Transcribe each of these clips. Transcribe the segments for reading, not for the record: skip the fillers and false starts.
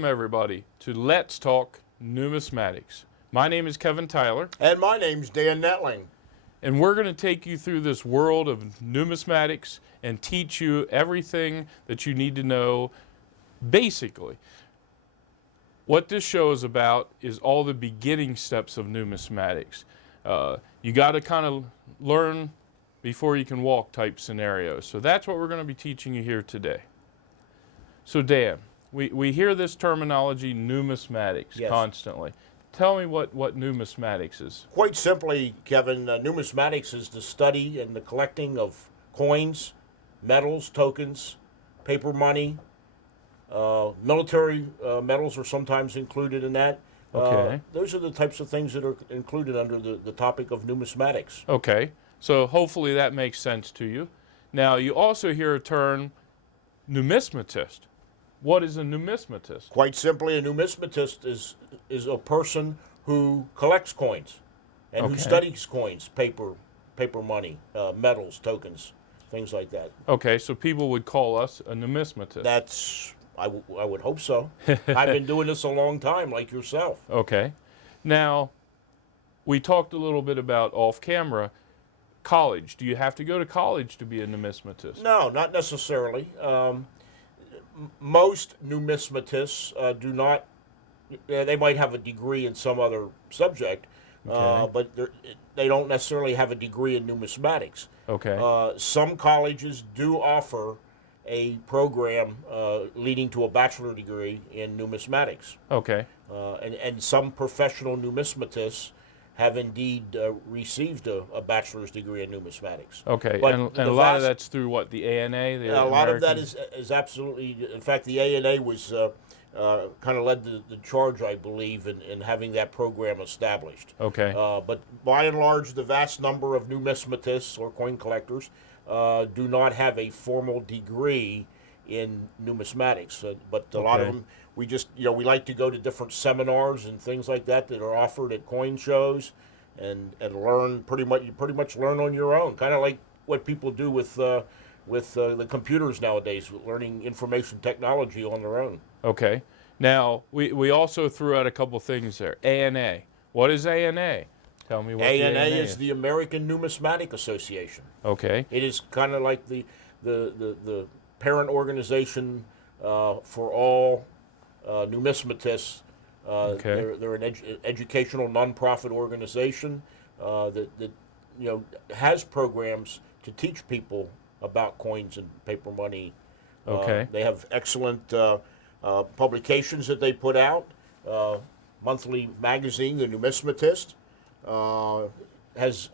Welcome everybody to Let's Talk Numismatics. My name is Kevin Tyler. And my name's Dan Netling. And we're going to take you through this world of numismatics and teach you everything that you need to know. Basically, what this show is about is all the beginning steps of numismatics. You got to kind of learn before you can walk type scenarios. So that's what we're going to be teaching you here today. So Dan, we hear this terminology numismatics constantly. Tell me what numismatics is. Quite simply, Kevin, numismatics is the study and the collecting of coins, metals, tokens, paper money. Military metals are sometimes included in that. Okay. Those are the types of things that are included under the topic of numismatics. Okay. So hopefully that makes sense to you. Now, you also hear a term numismatist. What is a numismatist? Quite simply, a numismatist is a person who collects coins and who studies coins, paper money, metals, tokens, things like that. Okay, so people would call us a numismatist. I would hope so. I've been doing this a long time, like yourself. Okay. Now, we talked a little bit about off-camera. College. Do you have to go to college to be a numismatist? No, not necessarily. Most numismatists do not. They might have a degree in some other subject, but they don't necessarily have a degree in numismatics. Okay. Some colleges do offer a program leading to a bachelor degree in numismatics. Okay. And some professional numismatists have indeed received a bachelor's degree in numismatics. Okay, But and a lot of that's through what, the ANA? A lot of that is absolutely, in fact, the ANA was kind of led the charge, I believe, in having that program established. Okay. But by and large, the vast number of numismatists or coin collectors do not have a formal degree in numismatics. But a lot of them, we just, we like to go to different seminars and things like that are offered at coin shows and learn pretty much learn on your own, kind of like what people do with the computers nowadays, learning information technology on their own. Okay. Now, we also threw out a couple things there. ANA. What is ANA? Tell me what ANA the ANA is the American Numismatic Association. Okay. It is kind of like the parent organization for all numismatists. They're an educational nonprofit organization that has programs to teach people about coins and paper money. Okay. They have excellent publications that they put out. Monthly magazine, The Numismatist, has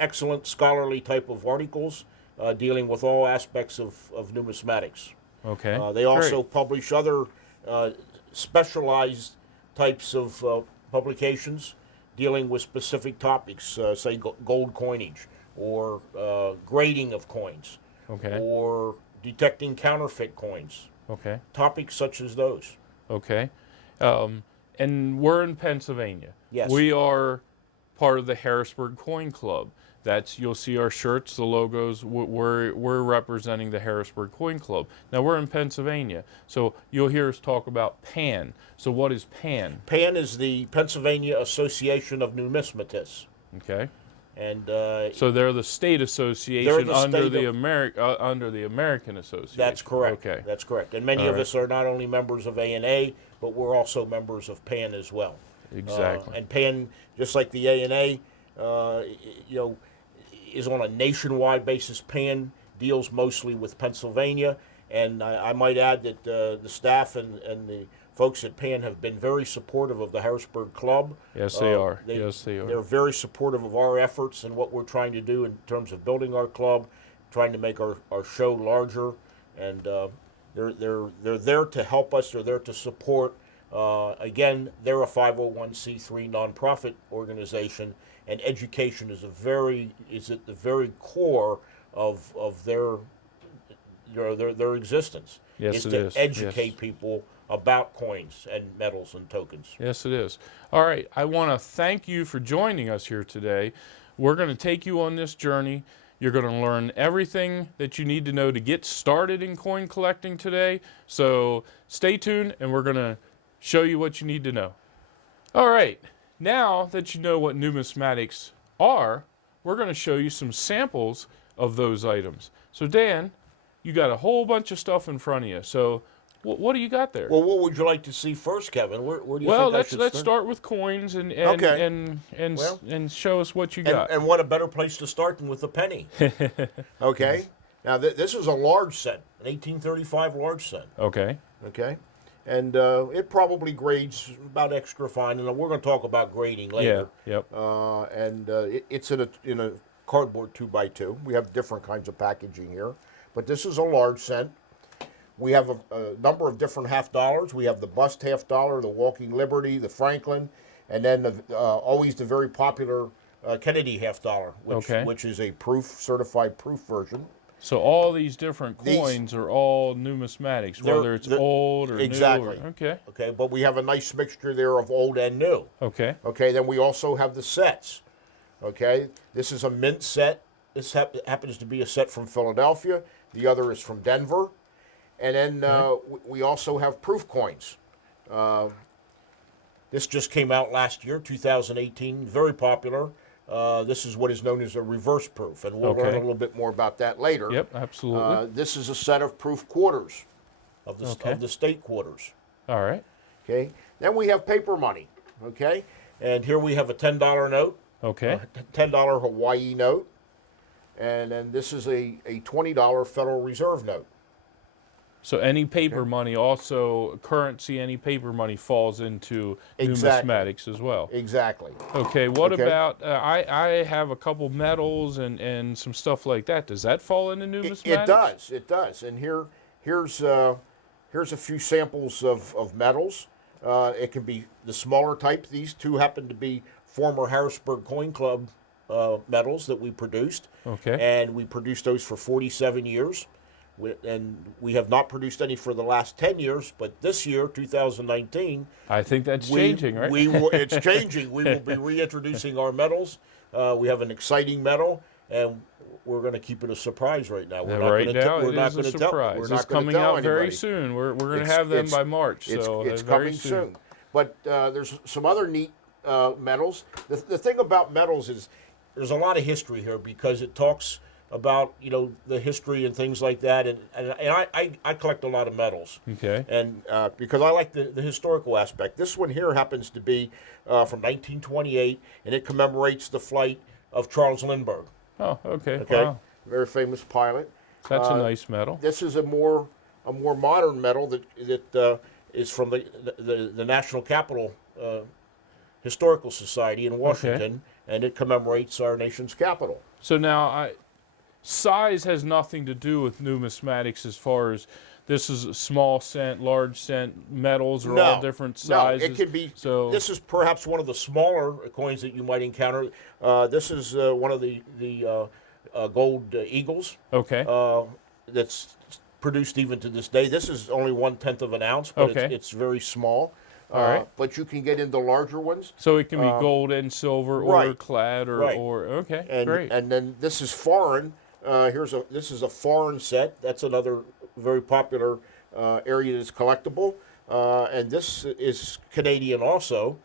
excellent scholarly type of articles dealing with all aspects of numismatics. Okay. They also publish other specialized types of publications dealing with specific topics, say gold coinage or grading of coins, or detecting counterfeit coins. Okay. Topics such as those. Okay. And we're in Pennsylvania. Yes. We are part of the Harrisburg Coin Club. You'll see our shirts, the logos. We're representing the Harrisburg Coin Club. Now we're in Pennsylvania, so you'll hear us talk about PAN. So what is PAN? PAN is the Pennsylvania Association of Numismatists. Okay. And so they're the state association under the American Association. That's correct. Okay. That's correct. And many of us are not only members of ANA, but we're also members of PAN as well. Exactly. And PAN, just like the ANA, is on a nationwide basis. PAN deals mostly with Pennsylvania, and I might add that the staff and the folks at PAN have been very supportive of the Harrisburg Club. Yes, they are. Yes, they are. They're very supportive of our efforts and what we're trying to do in terms of building our club, trying to make our show larger, and they're there to help us. They're there to support. Again, they're a 501c3 nonprofit organization, and education is at the very core of their existence. Yes, it is. To educate people about coins and metals and tokens. Yes, it is. All right, I want to thank you for joining us here today. We're going to take you on this journey. You're going to learn everything that you need to know to get started in coin collecting today. So stay tuned, and we're going to show you what you need to know. All right, now that you know what numismatics are, we're going to show you some samples of those items. So Dan, you got a whole bunch of stuff in front of you. So what do you got there? Well, what would you like to see first, Kevin? Where do you Well, think I should let's start with coins and show us what you got. And what a better place to start than with a penny. Okay. Now this is a large cent, an 1835 large cent. Okay. Okay. And it probably grades about extra fine, and we're going to talk about grading later. Yeah. Yep. It's in a cardboard 2x2. We have different kinds of packaging here, but this is a large cent. We have a number of different half dollars. We have the bust half dollar, the Walking Liberty, the Franklin, and then always the very popular Kennedy half dollar, which is a certified proof version. So all these different coins are all numismatics, whether it's old or exactly. new. Okay. Okay, but we have a nice mixture there of old and new. Okay. Okay, then we also have the sets. Okay, this is a mint set. This happens to be a set from Philadelphia. The other is from Denver. And then we also have proof coins. This just came out last year, 2018, very popular. This is what is known as a reverse proof, and we'll learn a little bit more about that later. Yep, absolutely. This is a set of proof quarters, of the state quarters. All right. Okay. Then we have paper money. Okay. And here we have a $10 note. Okay. $10 Hawaii note. And then this is a $20 Federal Reserve note. So any paper money, also currency, any paper money falls into numismatics as well. Exactly. Okay, what about, I have a couple metals and some stuff like that. Does that fall into numismatics? It does. And here's a few samples of metals. It can be the smaller type. These two happen to be former Harrisburg Coin Club metals that we produced. Okay. And we produced those for 47 years. And we have not produced any for the last 10 years, but this year, 2019... I think that's changing, right? It's changing. We will be reintroducing our metals. We have an exciting metal, and we're going to keep it a surprise right now. We're not going to tell. It's coming out very soon. We're going to have them by March. It's coming soon. But there's some other neat metals. The thing about metals is there's a lot of history here because it talks about the history and things like that, and I collect a lot of metals. Okay. And because I like the historical aspect. This one here happens to be from 1928, and it commemorates the flight of Charles Lindbergh. Oh, okay. Okay. Wow. Very famous pilot. That's a nice metal. This is a more modern metal that is from the National Capital Historical Society in Washington, and it commemorates our nation's capital. So now size has nothing to do with numismatics as far as this is a small cent, large cent, metals are all different sizes. No, it can be. So this is perhaps one of the smaller coins that you might encounter. This is one of the gold eagles. Okay. That's produced even to this day. This is only 1/10 of an ounce, but it's very small. All right. But you can get into larger ones. So it can be gold and silver, or clad, or okay, great. And then this is foreign. This is a foreign set. That's another very popular area that's collectible. And this is Canadian also,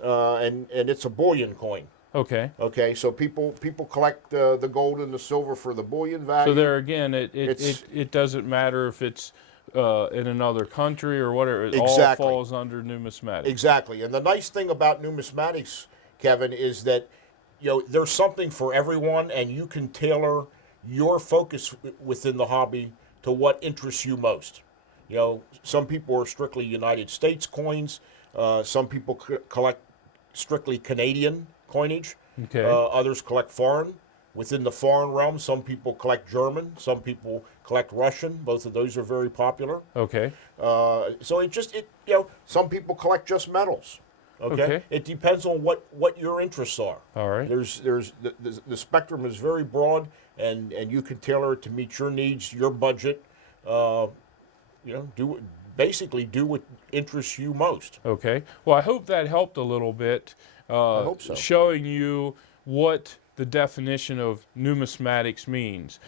and it's a bullion coin. Okay. Okay. So people collect the gold and the silver for the bullion value. So there again, it doesn't matter if it's in another country or whatever. It all falls under numismatics. Exactly. And the nice thing about numismatics, Kevin, is that there's something for everyone, and you can tailor your focus within the hobby to what interests you most. Some people are strictly United States coins. Some people collect strictly Canadian coinage. Okay. Others collect foreign. Within the foreign realm, some people collect German. Some people collect Russian. Both of those are very popular. Okay. So some people collect just metals. Okay. It depends on what your interests are. All right. There's the spectrum is very broad, and you can tailor it to meet your needs, your budget. Basically do what interests you most. Okay. Well, I hope that helped a little bit. I hope so. Showing you what the definition of numismatics means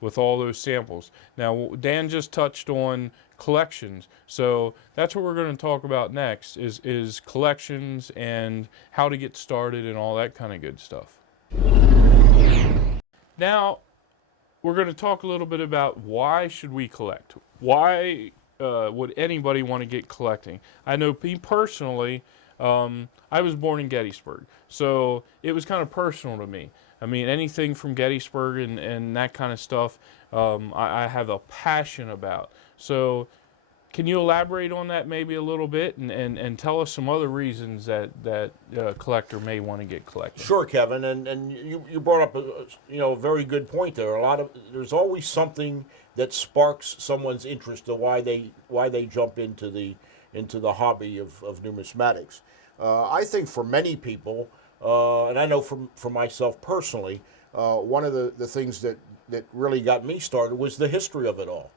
with all those samples. Now, Dan just touched on collections, so that's what we're going to talk about next is collections and how to get started and all that kind of good stuff. Now, we're going to talk a little bit about why should we collect? Why would anybody want to get collecting? I know me personally, I was born in Gettysburg, so it was kind of personal to me. I mean, anything from Gettysburg and that kind of stuff, I have a passion about. So can you elaborate on that maybe a little bit and tell us some other reasons that a collector may want to get collecting? Sure, Kevin, and you brought up a very good point there. There's always something that sparks someone's interest of why they jump into the hobby of numismatics. I think for many people, and I know for myself personally, one of the things that really got me started was the history of it all.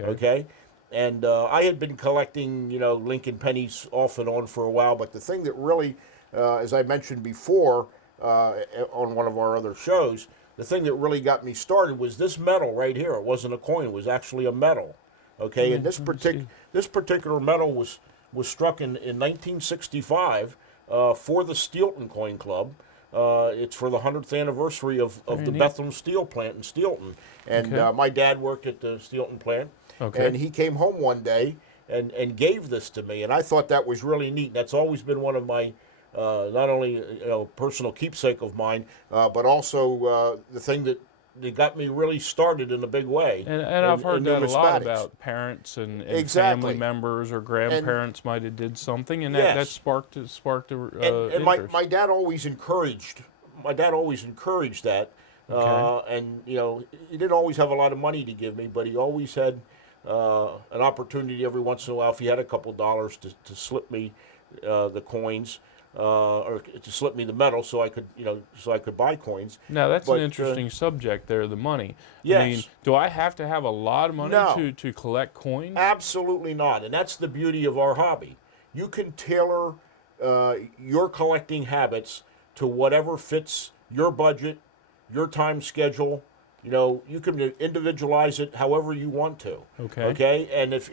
Okay? And I had been collecting, Lincoln pennies off and on for a while, but the thing that really, as I mentioned before on one of our other shows, the thing that really got me started was this medal right here. It wasn't a coin; it was actually a medal. Okay, and this particular medal was struck in 1965 for the Steelton Coin Club. It's for the 100th anniversary of the Bethlehem Steel Plant in Steelton, and my dad worked at the Steelton plant. Okay. And he came home one day and gave this to me, and I thought that was really neat. That's always been one of my not only personal keepsake of mine, but also the thing that got me really started in a big way. And I've heard that a lot about parents and family members or grandparents might have did something, and that sparked and my dad always encouraged that. Okay. And he didn't always have a lot of money to give me, but he always had an opportunity every once in a while, if he had a couple dollars, to slip me the coins or to slip me the medal, so I could buy coins. Now that's an interesting subject there, the money. Yes. I mean, do I have to have a lot of money to collect coins? Absolutely not, and that's the beauty of our hobby. You can tailor your collecting habits to whatever fits your budget, your time schedule. You can individualize it however you want to. Okay. Okay. And if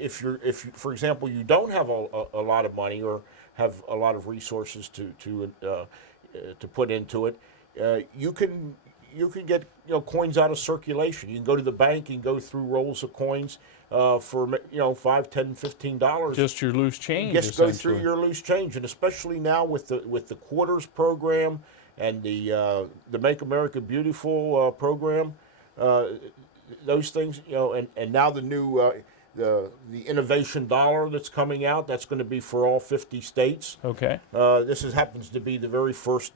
for example, you don't have a lot of money or have a lot of resources to put into it, you can get coins out of circulation. You can go to the bank and go through rolls of coins for $5, $10, $15. Just your loose change. Just go through your loose change, and especially now with the quarters program and the Make America Beautiful program. Those things, and now the new the innovation dollar that's coming out, that's going to be for all 50 states. Okay. This happens to be the very first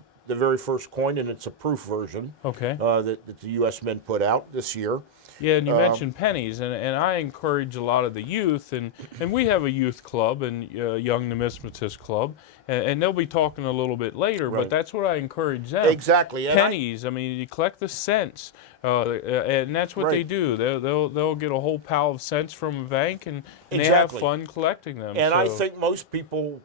coin, and it's a proof version. Okay. That the U.S. Mint put out this year. Yeah, and you mentioned pennies, and I encourage a lot of the youth, and we have a youth club and Young Numismatists Club, and they'll be talking a little bit later, Right. But that's what I encourage them. Exactly. And pennies, I mean, you collect the cents, and that's what they Right. do. They'll get a whole pile of cents from a bank, and they Exactly. have fun collecting them. And so. I think most people,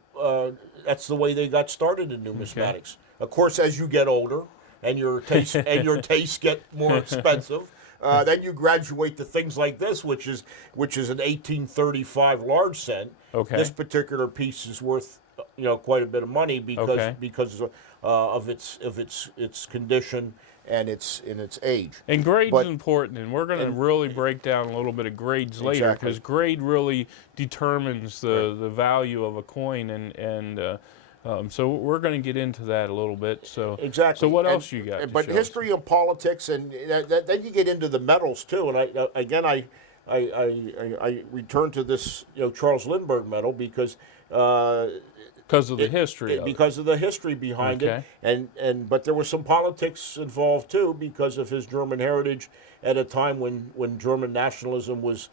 that's the way they got started in numismatics. Of course, as you get older and your tastes get more expensive, then you graduate to things like this, which is an 1835 large cent. Okay. This particular piece is worth quite a bit of money because of its condition and its age. And grade's important, and we're going to really break down a little bit of grades later, Exactly. because grade really determines the value of a coin, and so we're going to get into that a little bit. So Exactly. So what else you got? But history and politics, and then you get into the medals too. And I return to this Charles Lindbergh medal because of the history. Because of the history behind it, but there was some politics involved too because of his German heritage at a time when German nationalism was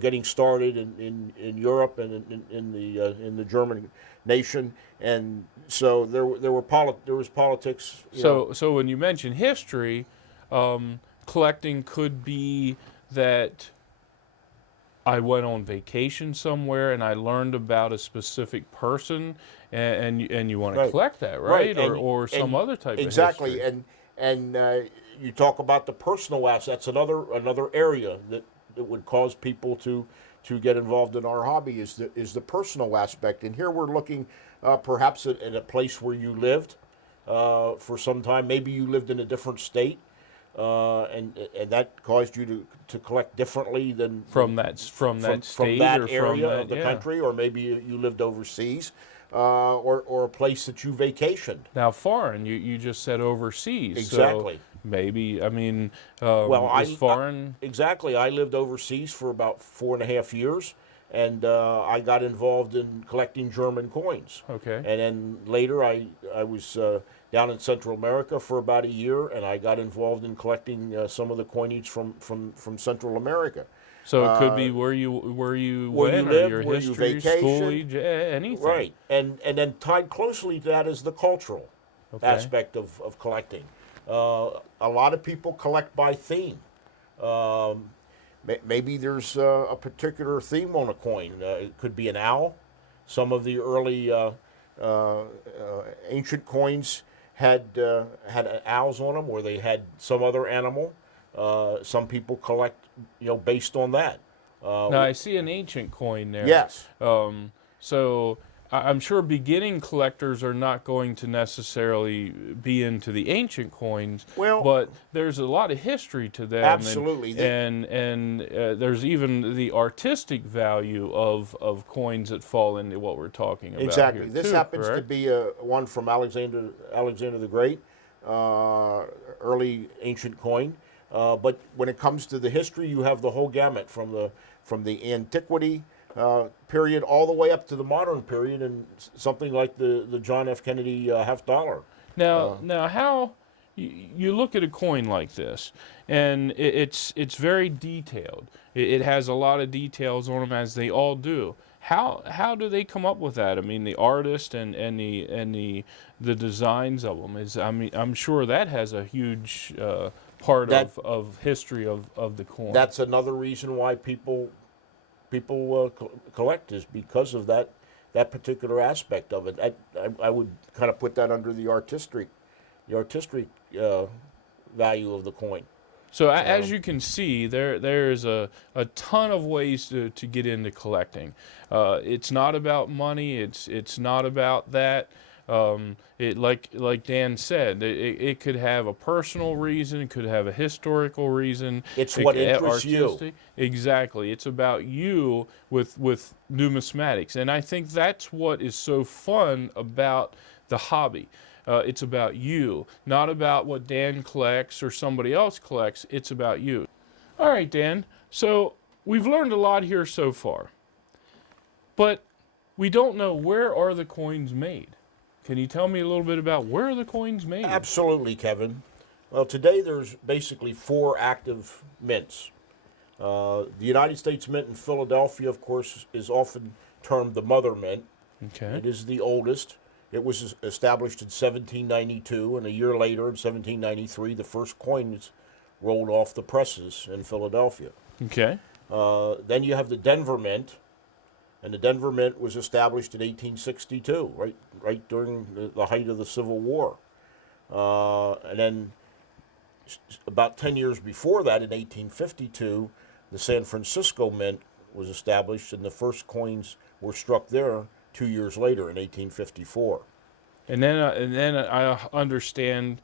getting started in Europe and in the German nation, and so there was politics. So when you mention history, collecting could be that I went on vacation somewhere and I learned about a specific person, and you want to Right. collect that, Right, right? Or some other type exactly, of history. and you talk about the personal assets. Another area that would cause people to get involved in our hobby is the personal aspect. And here we're looking perhaps at a place where you lived for some time. Maybe you lived in a different state, and that caused you to collect differently than From that from state that or from area that, of the yeah. country, or maybe you lived overseas, or a place that you vacationed. Now, foreign, you just said overseas. Exactly. So maybe, I mean, Well, is foreign. exactly. I lived overseas for about 4.5 years, and I got involved in collecting German coins. Okay. And then later, I was down in Central America for about a year, and I got involved in collecting some of the coinage from Central America. So it could be where you where you went, or lived, your where you history, school vacationed. age, anything. Right, and then tied closely to that is the cultural Okay. aspect of collecting. A lot of people collect by theme. Maybe there's a particular theme on a coin. It could be an owl. Some of the early ancient coins had owls on them, or they had some other animal. Some people collect, based on that. Now I see an ancient coin there. Yes. So I'm sure beginning collectors are not going to necessarily be into the ancient coins. Well, but there's a lot of history to them. Absolutely. And there's even the artistic value of coins that fall into what we're talking about. Exactly. Here This too, happens to correct? be one from Alexander the Great, early ancient coin. But when it comes to the history, you have the whole gamut from the antiquity period all the way up to the modern period, and something like the John F. Kennedy half dollar. Now, how you look at a coin like this, and it's very detailed. It has a lot of details on them, as they all do. How do they come up with that? I mean, the artist and the designs of them I'm sure that has a huge part of history of the coin. That's another reason why people collect, is because of that particular aspect of it. I would kind of put that under the artistic value of the coin. So as you can see, there's a ton of ways to get into collecting. It's not about money. It's not about that. Like Dan said, it could have a personal reason. It could have a historical reason. It's what interests you. Exactly. It's about you with numismatics, and I think that's what is so fun about the hobby. It's about you, not about what Dan collects or somebody else collects. It's about you. All right, Dan. So we've learned a lot here so far, but we don't know, where are the coins made? Can you tell me a little bit about where are the coins made? Absolutely, Kevin. Well, today there's basically 4 active mints. The United States Mint in Philadelphia, of course, is often termed the mother mint. Okay. It is the oldest. It was established in 1792, and a year later, in 1793, the first coins rolled off the presses in Philadelphia. Okay. Then you have the Denver Mint, and the Denver Mint was established in 1862, right during the height of the Civil War. And then about 10 years before that, in 1852, the San Francisco Mint was established, and the first coins were struck there 2 years later in 1854. And then I understand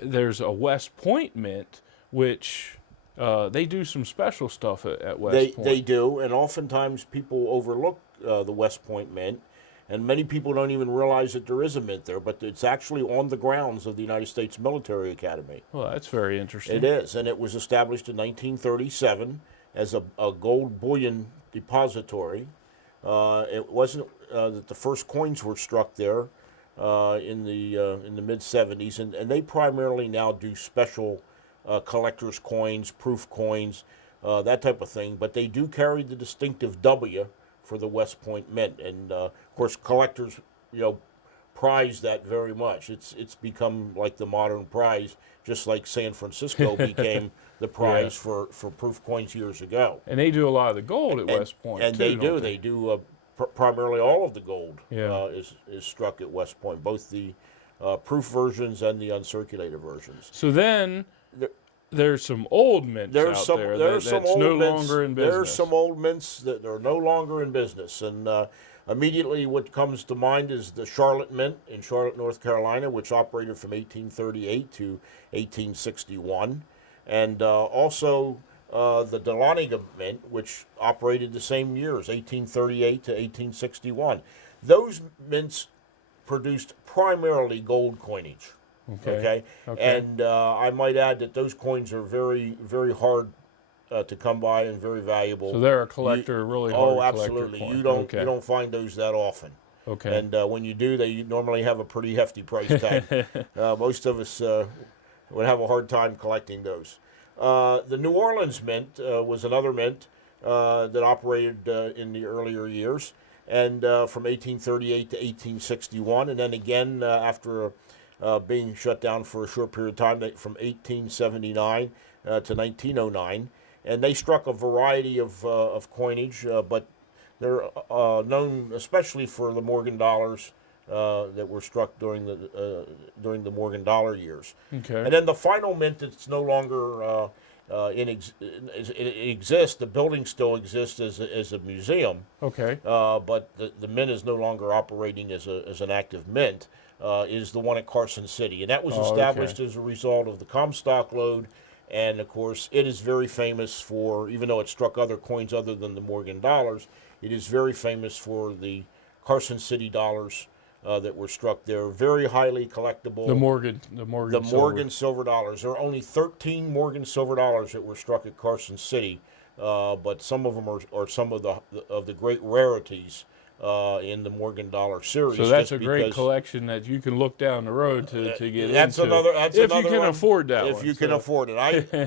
there's a West Point Mint, which they do some special stuff at West Point. They do, and oftentimes people overlook the West Point Mint, and many people don't even realize that there is a mint there, but it's actually on the grounds of the United States Military Academy. Well, that's very interesting. It is, and it was established in 1937 as a gold bullion depository. It wasn't that the first coins were struck there in the mid-70s, and they primarily now do special collector's coins, proof coins, that type of thing. But they do carry the distinctive W for the West Point Mint, and of course collectors, prize that very much. It's become like the modern prize, just like San Francisco became the prize for proof coins years ago. And they do a lot of the gold at West Point, and too, they don't do. They do primarily all of the gold Yeah. is struck at West Point, both the proof versions and the uncirculated versions. So then There- there's some old mints out there There's some that's old no mints. longer in business. There's some old mints that are no longer in business, and immediately what comes to mind is the Charlotte Mint in Charlotte, North Carolina, which operated from 1838 to 1861, and also the Dahlonega Mint, which operated the same years, 1838 to 1861. Those mints produced primarily gold coinage. Okay. And I might add that those coins are very, very hard to come by and very valuable. So they're a collector, really hard Oh, collector absolutely. coin. You don't find those that often. Okay. And when you do, they normally have a pretty hefty price tag. Most of us would have a hard time collecting those. The New Orleans Mint was another mint that operated in the earlier years, and from 1838 to 1861, and then again after being shut down for a short period of time from 1879 to 1909. And they struck a variety of coinage, but they're known especially for the Morgan dollars that were struck during the Morgan dollar years. Okay. And then the final mint that's no longer it exists. The building still exists as a museum. Okay. But the mint is no longer operating as an active mint. Is the one at Carson City, and that was established as a result of the Comstock lode. And of course, it is very famous for, even though it struck other coins other than the Morgan dollars, it is very famous for the Carson City dollars that were struck there. Very highly collectible. The Morgan silver dollars. There are only 13 Morgan silver dollars that were struck at Carson City, but some of them are some of the great rarities in the Morgan dollar series. So that's a great collection that you can look down the road to get that's into. That's if another you can one, afford that if one. you can afford it.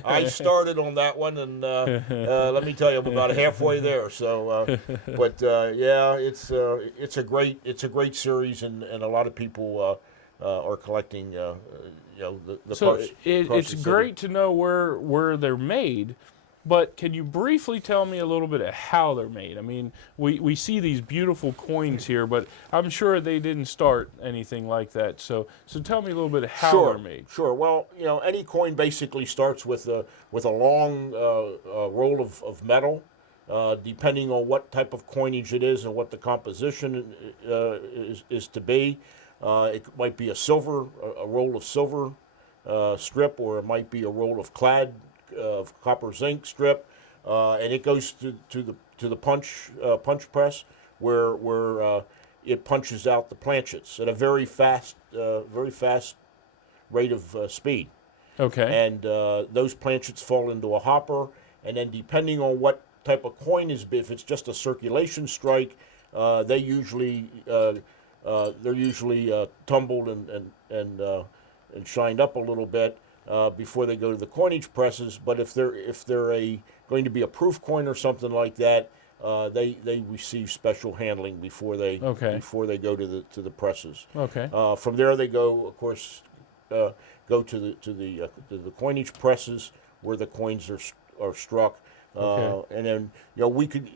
I started on that one, and let me tell you, I'm about halfway there. So, yeah, it's a great series, and a lot of people are collecting. The so Carson it's City. great to know where they're made. But can you briefly tell me a little bit of how they're made? I mean, we see these beautiful coins here, but I'm sure they didn't start anything like that. So tell me a little bit of how they're made. Sure. Well, any coin basically starts with a long roll of metal, depending on what type of coinage it is and what the composition is to be. It might be a roll of silver strip, or it might be a roll of clad of copper zinc strip, and it goes to the punch press where it punches out the planchets at a very fast rate of speed. Okay. And those planchets fall into a hopper, and then depending on what type of coin is, if it's just a circulation strike, they're usually tumbled and shined up a little bit before they go to the coinage presses. But if they're going to be a proof coin or something like that, they receive special handling before they go to the presses. Okay. From there they go, of course, go to the coinage presses where the coins are struck. Okay. And then we could,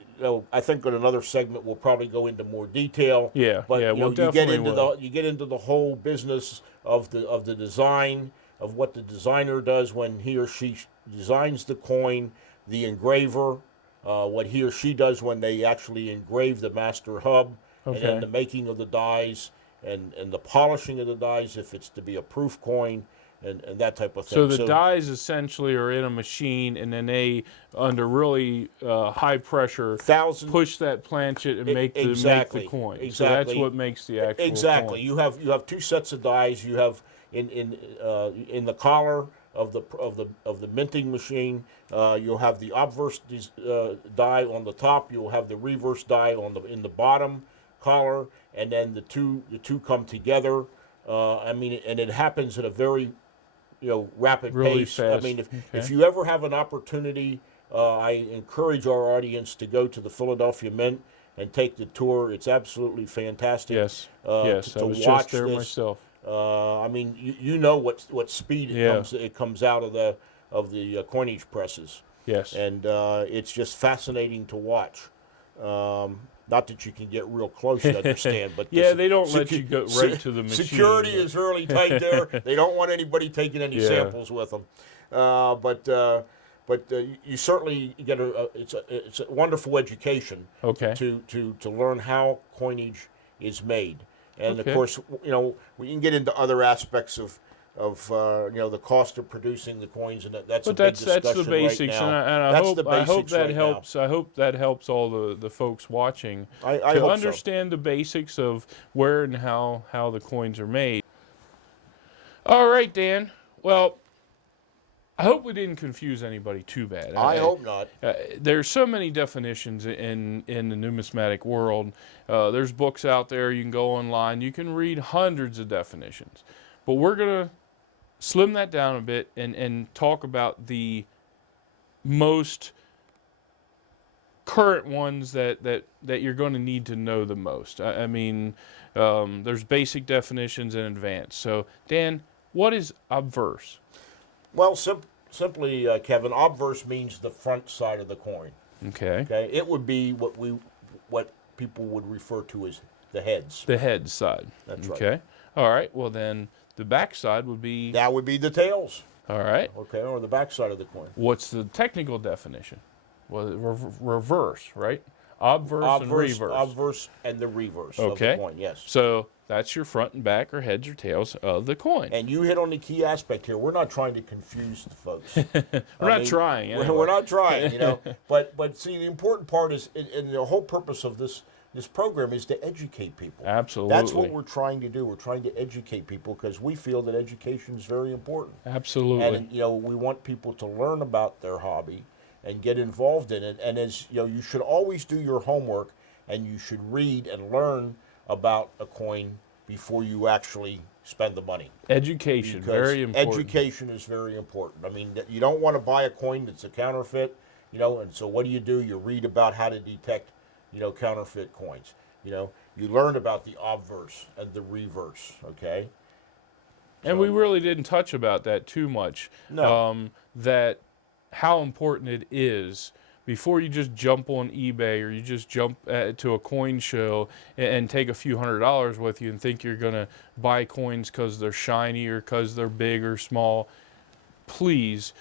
I think in another segment we'll probably go into more detail. Yeah. But we'll you get into will. you get into the whole business of the design, of what the designer does when he or she designs the coin, the engraver, what he or she does when they actually engrave the master hub, and then the making of the dies and the polishing of the dies if it's to be a proof coin, and that type of thing. So the dies essentially are in a machine, and then they, under really high pressure, push that planchet and make the coin. Exactly. So that's what makes the actual coin. You have two sets of dies. You have in the collar of the minting machine, you'll have the obverse die on the top. You'll have the reverse die in the bottom collar, and then the two come together. And it happens at a very rapid pace. Fast. If you ever have an opportunity, I encourage our audience to go to the Philadelphia Mint and take the tour. It's absolutely fantastic. Yes. To I was watch just there this. myself. I mean, you know what speed it comes out of the coinage presses. Yes. And it's just fascinating to watch. Not that you can get real close to understand, but they don't let you go right to the machine. Security is really tight there. They don't want anybody taking any samples with them. But you certainly get it's a wonderful education. Okay. To learn how coinage is made, and Okay. of course, we can get into other aspects of the cost of producing the coins, and that's a big discussion that's the basics, right now. and I That's hope the I hope basics that right helps. I hope that helps all the folks watching I to hope so. understand the basics of where and how the coins are made. All right, Dan. Well, I hope we didn't confuse anybody too bad. I hope not. There's so many definitions in the numismatic world. There's books out there. You can go online. You can read hundreds of definitions. But we're going to slim that down a bit and talk about the most current ones that you're going to need to know the most. I mean, there's basic definitions and advanced. So, Dan, what is obverse? Well, simply, Kevin, obverse means the front side of the coin. Okay. Okay, it would be what people would refer to as the heads. The head side. That's right. Okay. All right. Well, then the back side would be. That would be the tails. All right. Okay, or the back side of the coin. What's the technical definition? Well, reverse, right? Obverse and reverse. Obverse and the reverse Okay. of the coin, yes. So that's your front and back, or heads or tails of the coin. And you hit on the key aspect here. We're not trying to confuse the folks. We're not trying. Anyway. We're not trying, But see, the important part is, and the whole purpose of this program is to educate people. Absolutely. That's what we're trying to do. We're trying to educate people because we feel that education is very important. Absolutely. And we want people to learn about their hobby and get involved in it. And as you should always do your homework, and you should read and learn about a coin before you actually spend the money. Education, Because very important. education is very important. I mean, you don't want to buy a coin that's a counterfeit, and so what do? You read about how to detect, counterfeit coins. You learn about the obverse and the reverse, okay? And we really didn't touch about that too much. No. That how important it is before you just jump on eBay or you just jump to a coin show and take a few $100s with you and think you're going to buy coins because they're shiny or because they're big or small. Please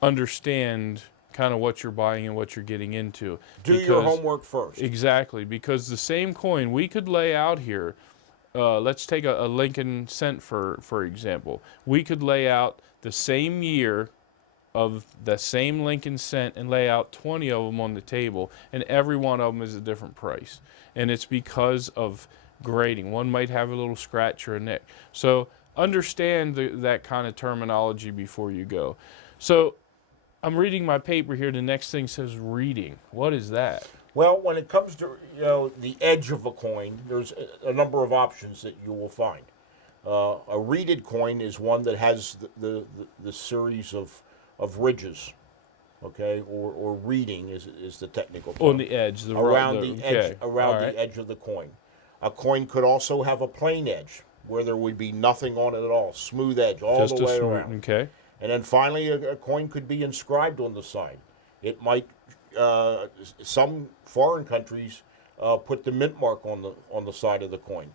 understand kind of what you're buying and what you're getting into. Do your homework first. Exactly, because the same coin we could lay out here. Let's take a Lincoln cent for example. We could lay out the same year of the same Lincoln cent and lay out 20 of them on the table, and every one of them is a different price. And it's because of grading. One might have a little scratch or a nick. So understand that kind of terminology before you go. So I'm reading my paper here. The next thing says reading. What is that? Well, when it comes to the edge of a coin, there's a number of options that you will find. A reeded coin is one that has the series of ridges, okay, or reeding is the technical term. On the edge, around the edge of the coin. A coin could also have a plain edge where there would be nothing on it at all, smooth edge all Just the way smooth, around. Okay. And then finally, a coin could be inscribed on the side. It might. Some foreign countries put the mint mark on the side of the coin.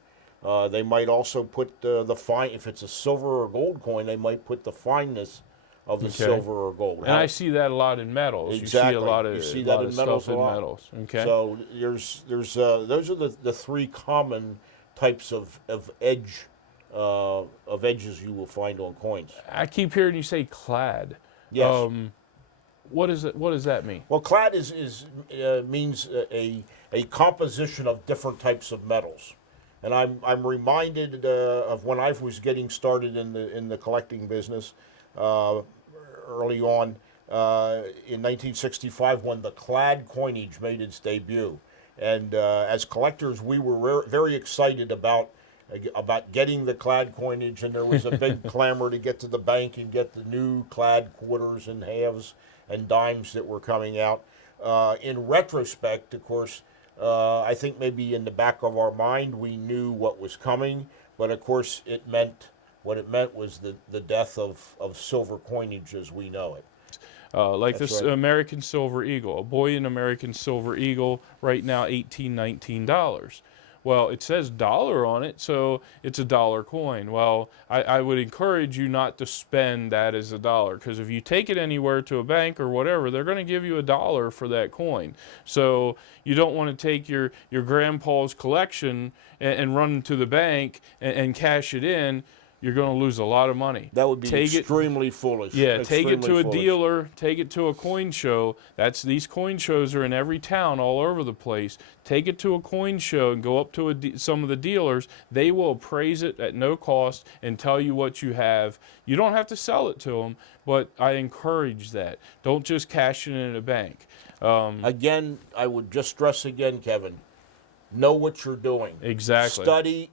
They might also put the fine. If it's a silver or gold coin, they might put the fineness of the silver or gold. And I see that a lot in metals. Exactly. You see a lot of you see that in metals stuff a lot. in metals. Okay. So there's those are the three common types of edges you will find on coins. I keep hearing you say clad. Yes. What is it? What does that mean? Well, clad means a composition of different types of metals, and I'm reminded of when I was getting started in the collecting business early on in 1965 when the clad coinage made its debut, and as collectors we were very excited about getting the clad coinage, and there was a big clamor to get to the bank and get the new clad quarters and halves and dimes that were coming out. In retrospect, of course, I think maybe in the back of our mind we knew what was coming, but of course what it meant was the death of silver coinage as we know it. Like That's this right. American Silver Eagle, a bullion American Silver Eagle, right now $18, $19. Well, it says dollar on it, so it's a dollar coin. Well, I would encourage you not to spend that as a dollar, because if you take it anywhere to a bank or whatever, they're going to give you a dollar for that coin. So you don't want to take your grandpa's collection and run to the bank and cash it in. You're going to lose a lot of money. That would be extremely foolish. Yeah, take it to a foolish. dealer, take it to a coin show. These coin shows are in every town all over the place. Take it to a coin show and go up to some of the dealers. They will appraise it at no cost and tell you what you have. You don't have to sell it to them, but I encourage that. Don't just cash it in a bank. Again, I would just stress again, Kevin, know what you're doing. Exactly. Study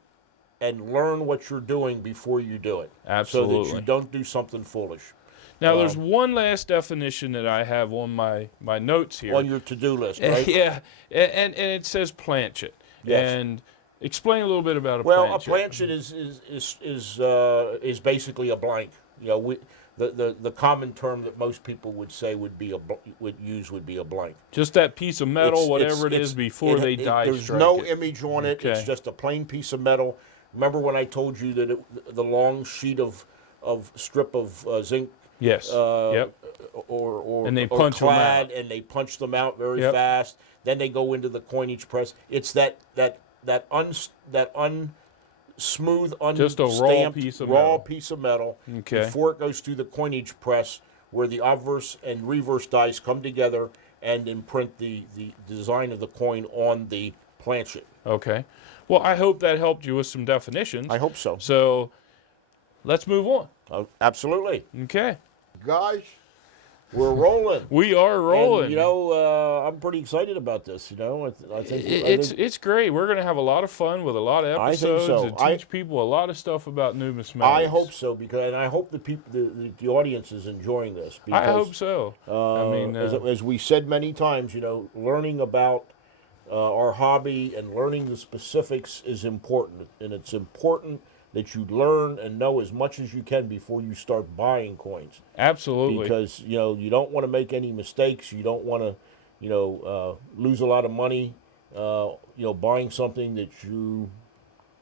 and learn what you're doing before you do it. Absolutely. So that you don't do something foolish. Now, there's one last definition that I have on my notes here. On your to-do list, right? Yeah, and it says planchet. Yes. And explain a little bit about a planchet. Well, a planchet is basically a blank. You know, the common term that most people would say would be would be a blank. Just that piece of metal, whatever it is, before they die. There's no image on it. Okay. It's just a plain piece of metal. Remember when I told you that the long sheet of strip of zinc? Yes. Yep. Or and they punch them out. And they punch them out very fast. Then they go into the coinage press. It's that unsmooth, just a raw piece of metal. Okay. Before it goes through the coinage press, where the obverse and reverse dies come together and imprint the design of the coin on the planchet. Okay. Well, I hope that helped you with some definitions. I hope so. So, let's move on. Absolutely. Okay. Guys, we're rolling. We are rolling. And, you know, I'm pretty excited about this. You know, I think it's great. We're going to have a lot of fun with a lot of episodes. I think so. And teach people a lot of stuff about numismatics. I hope so, and I hope the audience is enjoying this. Because, I hope so. I mean, as we said many times, you know, learning about our hobby and learning the specifics is important, and it's important that you learn and know as much as you can before you start buying coins. Absolutely. Because, you know, you don't want to make any mistakes. You don't want to, you know, lose a lot of money, you know, buying something that you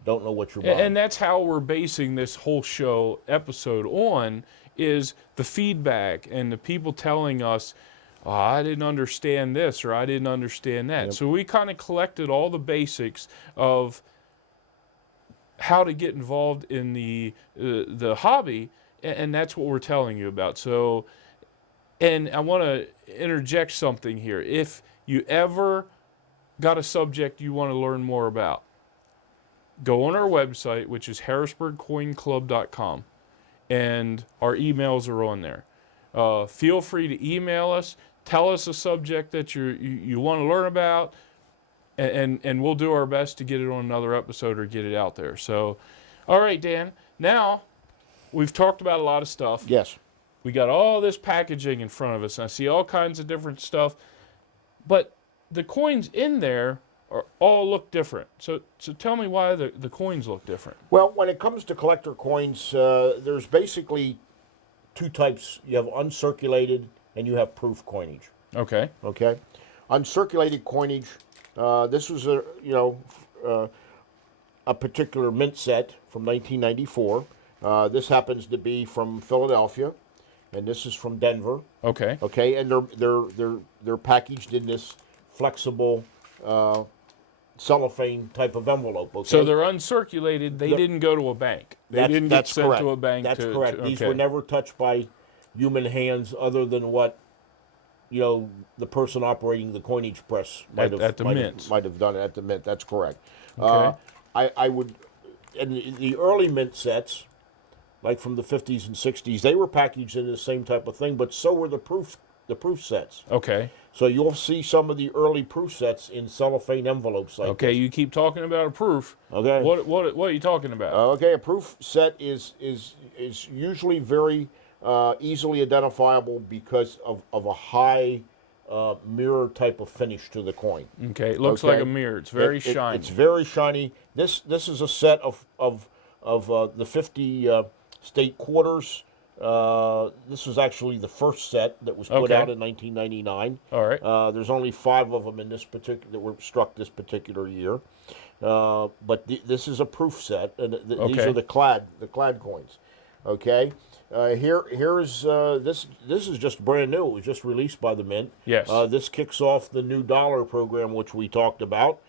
don't know what you're buying. And that's how we're basing this whole show episode on, is the feedback and the people telling us, oh, I didn't understand this or I didn't understand that. Yep. So we kind of collected all the basics of how to get involved in the hobby, and that's what we're telling you about. So, and I want to interject something here. If you ever got a subject you want to learn more about, go on our website, which is harrisburgcoinclub.com, and our emails are on there. Feel free to email us. Tell us a subject that you want to learn about, and we'll do our best to get it on another episode or get it out there. So, all right, Dan. Now, we've talked about a lot of stuff. Yes. We got all this packaging in front of us, and I see all kinds of different stuff. But the coins in there all look different. So tell me why the coins look different. Well, when it comes to collector coins, there's basically two types. You have uncirculated and you have proof coinage. Okay. Okay. Uncirculated coinage. This was a particular mint set from 1994. This happens to be from Philadelphia, and this is from Denver. Okay. Okay, and they're packaged in this flexible cellophane type of envelope. Okay? So they're uncirculated. They didn't go to a bank. They didn't get sent correct. to a bank. That's correct. These were never touched by human hands, other than what the person operating the coinage press might have done it at the mint. That's correct. Okay. I would, and the early mint sets, like from the 50s and 60s, they were packaged in the same type of thing, but so were the proof sets. Okay. So you'll see some of the early proof sets in cellophane envelopes like Okay, you keep talking about a proof. Okay. What are you talking about? Okay, a proof set is usually very easily identifiable because of a high mirror type of finish to the coin. Okay, it looks like a mirror. It's very shiny. It's very shiny. This is a set of the 50 state quarters. This was actually the first set that was put out in 1999. All right. There's only 5 of them in this particular that were struck this particular year. But this is a proof set, and these are the clad coins. Okay. Here is this is just brand new. It was just released by the Mint. Yes. This kicks off the new dollar program, which we talked about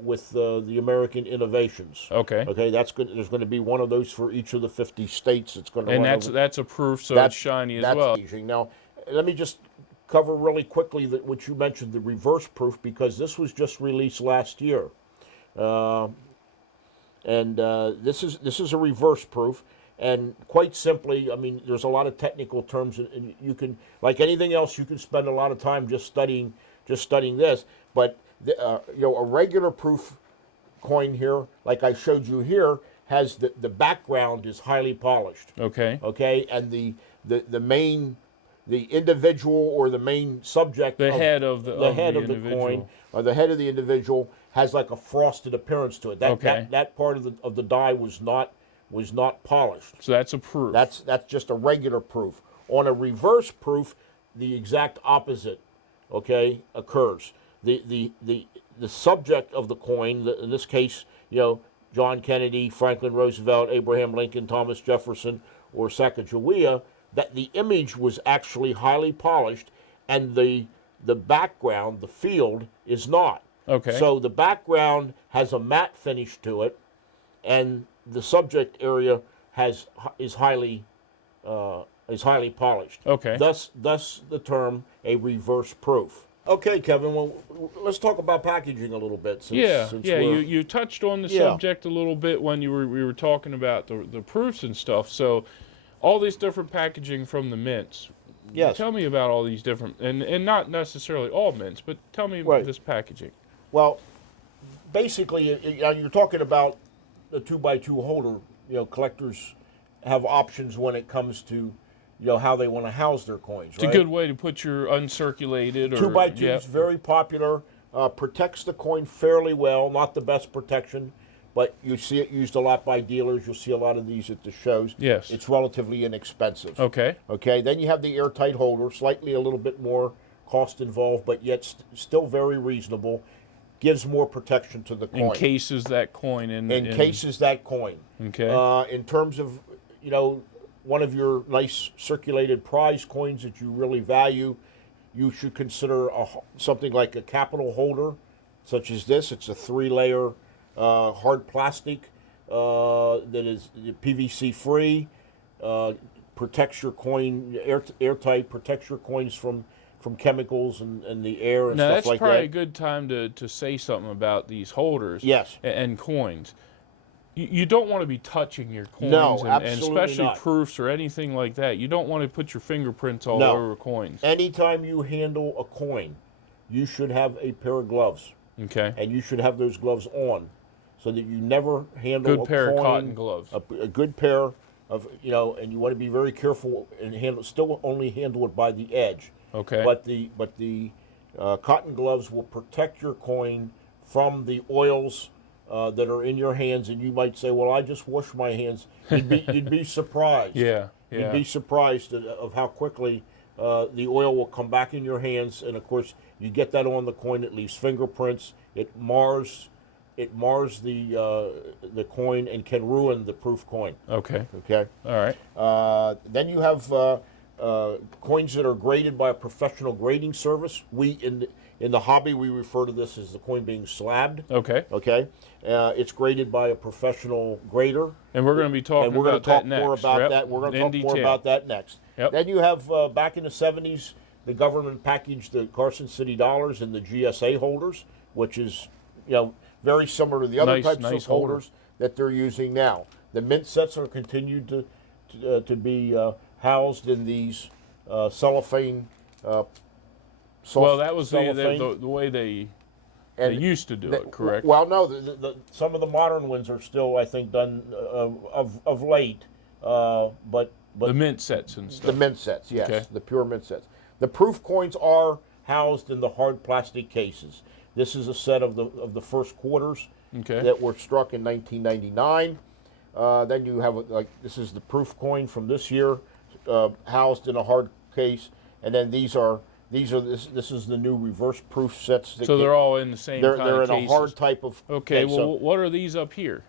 with the American Innovations. Okay. Okay. That's good. There's going to be one of those for each of the 50 states. It's going to. And that's a proof, so it's shiny as well. Aging. Now, let me just cover really quickly what you mentioned, the reverse proof, because this was just released last year. This is a reverse proof, and quite simply, I mean, there's a lot of technical terms, and you can, like anything else, you can spend a lot of time just studying this. But a regular proof coin here, like I showed you here, has the background is highly polished. Okay. Okay, and the individual or the main subject, the head of the coin, or the head of the individual, has like a frosted appearance to it. That part of the die was not polished. So that's a proof. That's just a regular proof. On a reverse proof, the exact opposite, occurs. The subject of the coin, in this case, John Kennedy, Franklin Roosevelt, Abraham Lincoln, Thomas Jefferson, or Sacagawea, that the image was actually highly polished, and the background, the field, is not. Okay. So the background has a matte finish to it, and the subject area is highly polished. Okay. Thus the term a reverse proof. Okay, Kevin. Well, let's talk about packaging a little bit. You touched on the subject a little bit when we were talking about the proofs and stuff. So, all these different packaging from the mints. Yes. Tell me about all these different, and not necessarily all mints, but tell me about this packaging. Well, basically, you're talking about the 2x2 holder. Collectors have options when it comes to, how they want to house their coins. It's a good way to put your uncirculated. 2x2 is very popular. Protects the coin fairly well. Not the best protection, but you see it used a lot by dealers. You'll see a lot of these at the shows. Yes. It's relatively inexpensive. Okay. Okay. Then you have the airtight holder, slightly a little bit more cost involved, but yet still very reasonable. Gives more protection to the coin. Encases that coin Encases that coin. Okay. In terms of, one of your nice circulated prize coins that you really value, you should consider something like a capital holder, such as this. It's a 3-layer hard plastic that is PVC free, protects your coin, airtight, protects your coins from chemicals and the air and stuff like that. Now, that's probably a good time to say something about these holders and coins. You don't want to be touching your coins, and especially not. proofs or anything like that. You don't want to put your fingerprints all over coins. Anytime you handle a coin, you should have a pair of gloves. Okay. And you should have those gloves on, so that you never handle good pair of cotton gloves. A good pair of, and you want to be very careful and still only handle it by the edge. Okay. But the cotton gloves will protect your coin from the oils that are in your hands, and you might say, "Well, I just wash my hands." You'd be surprised. Yeah. You'd be surprised of how quickly the oil will come back in your hands, and of course, you get that on the coin. It leaves fingerprints. It mars the coin and can ruin the proof coin. Okay. Okay. All right. Then you have coins that are graded by a professional grading service. In the hobby, we refer to this as the coin being slabbed. Okay. Okay. It's graded by a professional grader. And we're going to be talking about that next. More about that. We're going to talk more about that next. Yep. Then you have, back in the 70s, the government packaged the Carson City dollars and the GSA holders, which is, very similar to the other types of holders that they're using now. The mint sets are continued to be housed in these cellophane. Well, that was the way they used to do it, correct? Well, no, some of the modern ones are still, I think, done of late, but the mint sets and stuff. The mint sets, yes, okay. The pure mint sets. The proof coins are housed in the hard plastic cases. This is a set of the first quarters that were struck in 1999. Then you have this is the proof coin from this year, housed in a hard case, and then this is the new reverse proof sets. So they're all in the same kind they're of in cases. a hard type of. Okay. Case. Well, So what are these up here?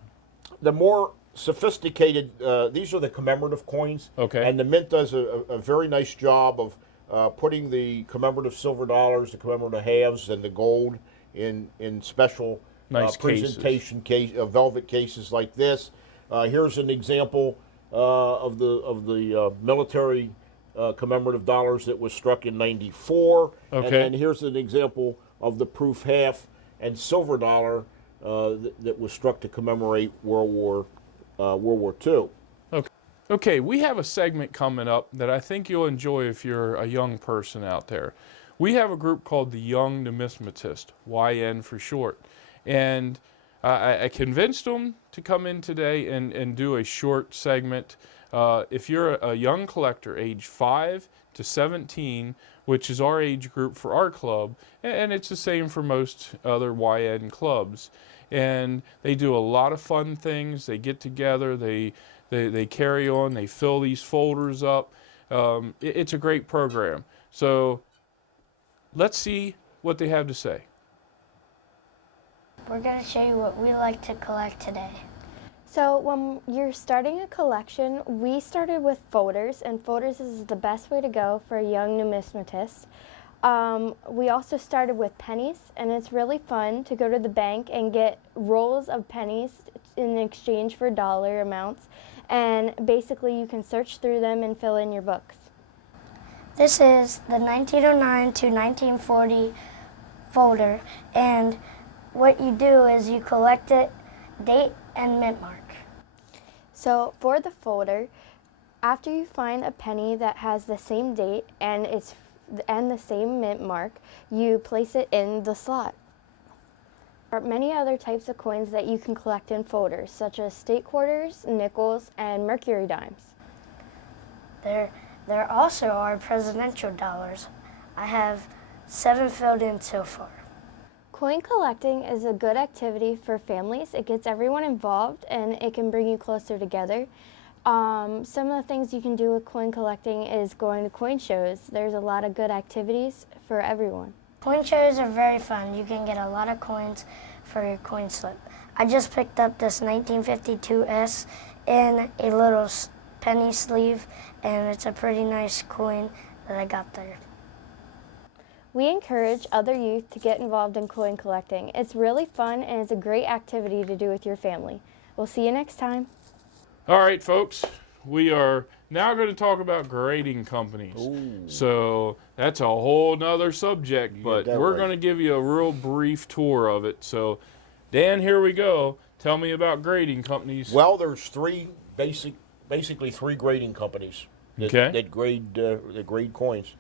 the more sophisticated, these are the commemorative coins. Okay. And the mint does a very nice job of putting the commemorative silver dollars, the commemorative halves, and the gold in special Nice presentation velvet cases like this. Here's an example of the military commemorative dollars that was struck in '94. Okay. And here's an example of the proof half and silver dollar that was struck to commemorate World War II. Okay, we have a segment coming up that I think you'll enjoy if you're a young person out there. We have a group called the Young Numismatist, YN for short. And I convinced them to come in today and do a short segment. If you're a young collector, age 5 to 17, which is our age group for our club, and it's the same for most other YN clubs. And they do a lot of fun things. They get together, they carry on, they fill these folders up. It's a great program. So let's see what they have to say. We're going to show you what we like to collect today. So when you're starting a collection, we started with folders, and folders is the best way to go for a young numismatist. We also started with pennies, and it's really fun to go to the bank and get rolls of pennies in exchange for dollar amounts, and basically you can search through them and fill in your books. This is the 1909 to 1940 folder, and what you do is you collect it, date and mint mark. So for the folder, after you find a penny that has the same date and the same mint mark, you place it in the slot. There are many other types of coins that you can collect in folders, such as state quarters, nickels, and mercury dimes. There also are presidential dollars. I have 7 filled in so far. Coin collecting is a good activity for families. It gets everyone involved and it can bring you closer together. Some of the things you can do with coin collecting is going to coin shows. There's a lot of good activities for everyone. Coin shows are very fun. You can get a lot of coins for your coin slip. I just picked up this 1952S in a little penny sleeve, and it's a pretty nice coin that I got there. We encourage other youth to get involved in coin collecting. It's really fun and it's a great activity to do with your family. We'll see you next time. All right, folks, we are now going to talk about grading companies. Ooh. So that's a whole nother subject, but we're going to give you a real brief tour of it. So, Dan, here we go. Tell me about grading companies. Well, there's basically three grading companies that grade coins.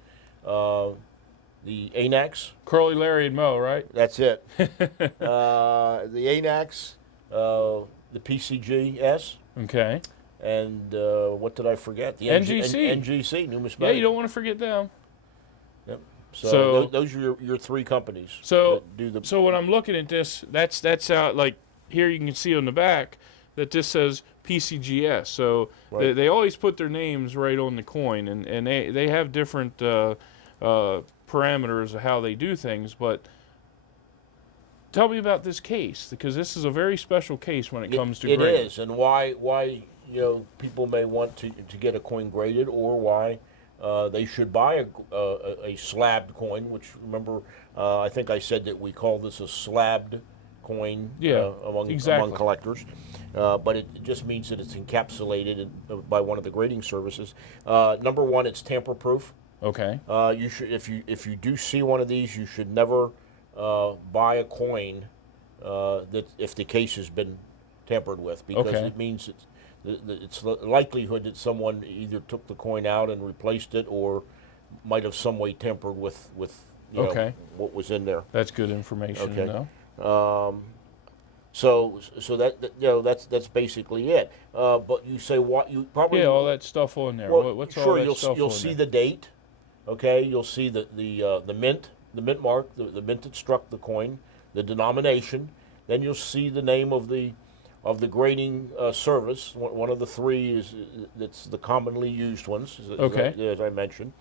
The ANAX. Curly, Larry, and Moe, right? That's it. The ANAX, the PCGS. Okay. And what did I forget? The NGC. NGC, Numismatics. Yeah, you don't want to forget them. Yep. So those are your three companies. So that do the. So when I'm looking at this, that's how, like, here you can see on the back that this says PCGS. So Right. they always put their names right on the coin, and they have different parameters of how they do things. But tell me about this case, because this is a very special case when it comes to grading. It is, and why people may want to get a coin graded, or why they should buy a slabbed coin. Which, remember, I think I said that we call this a slabbed coin among collectors. But it just means that it's encapsulated by one of the grading services. Number one, it's tamper-proof. Okay. You should, if you do see one of these, you should never buy a coin that if the case has been tampered with, because it means it's the likelihood that someone either took the coin out and replaced it, or might have some way tampered with what was in there. That's good information to know. So that's basically it. But you say what you probably all that stuff on there. Well, What's sure, all that stuff you'll on see there? the date. Okay, you'll see the mint mark, the mint that struck the coin, the denomination. Then you'll see the name of the grading service. One of the three is that's the commonly used ones, as I mentioned.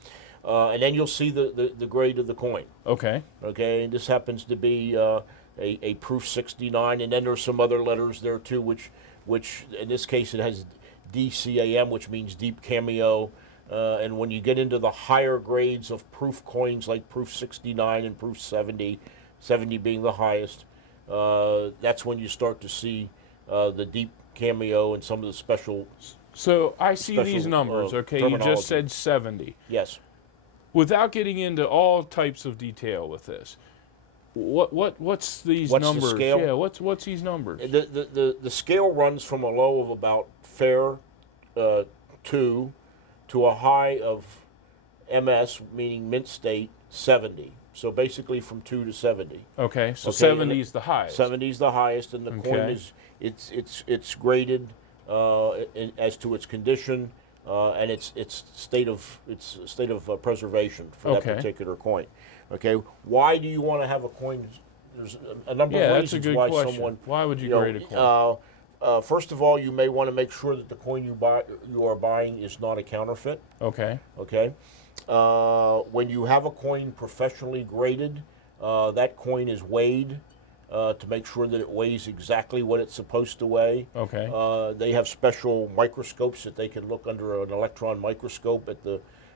And then you'll see the grade of the coin. Okay. Okay, and this happens to be a proof 69, and then there's some other letters there too, which in this case it has DCAM, which means deep cameo. And when you get into the higher grades of proof coins, like proof 69 and proof 70, 70 being the highest, that's when you start to see the deep cameo and some of the special. So I see these numbers. Okay, you just said 70. Yes. Without getting into all types of detail with this, what's these numbers? The scale? Yeah, what's these numbers? The scale runs from a low of about fair 2 to a high of MS, meaning mint state, 70. So basically from 2 to 70. Okay, so 70 is the highest. 70 is the highest, and the coin is it's graded as to its condition and its state of preservation for that particular coin. Okay, why do you want to have a coin? There's a number of reasons why someone. Why would you grade a coin? First of all, you may want to make sure that the coin you are buying is not a counterfeit. Okay. Okay. When you have a coin professionally graded, that coin is weighed to make sure that it weighs exactly what it's supposed to weigh. Okay. They have special microscopes that they can look under an electron microscope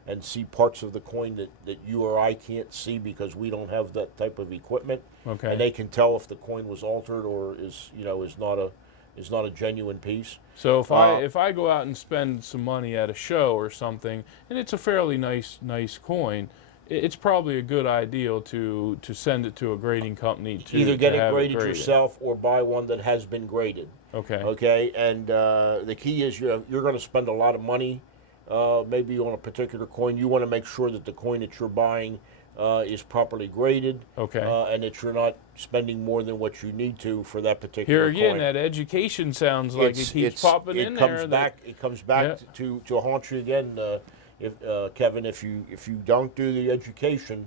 and see parts of the coin that you or I can't see because we don't have that type of equipment. Okay. And they can tell if the coin was altered or is not a genuine piece. So if I go out and spend some money at a show or something, and it's a fairly nice coin, it's probably a good idea to send it to a grading company to either get it graded graded yourself or buy one that has been graded. Okay. Okay, and the key is you're going to spend a lot of money, maybe on a particular coin. You want to make sure that the coin that you're buying is properly graded. Okay. And that you're not spending more than what you need to for that particular Here again, coin. that education sounds like it keeps popping in there. It comes back to haunt you again, Kevin. If you don't do the education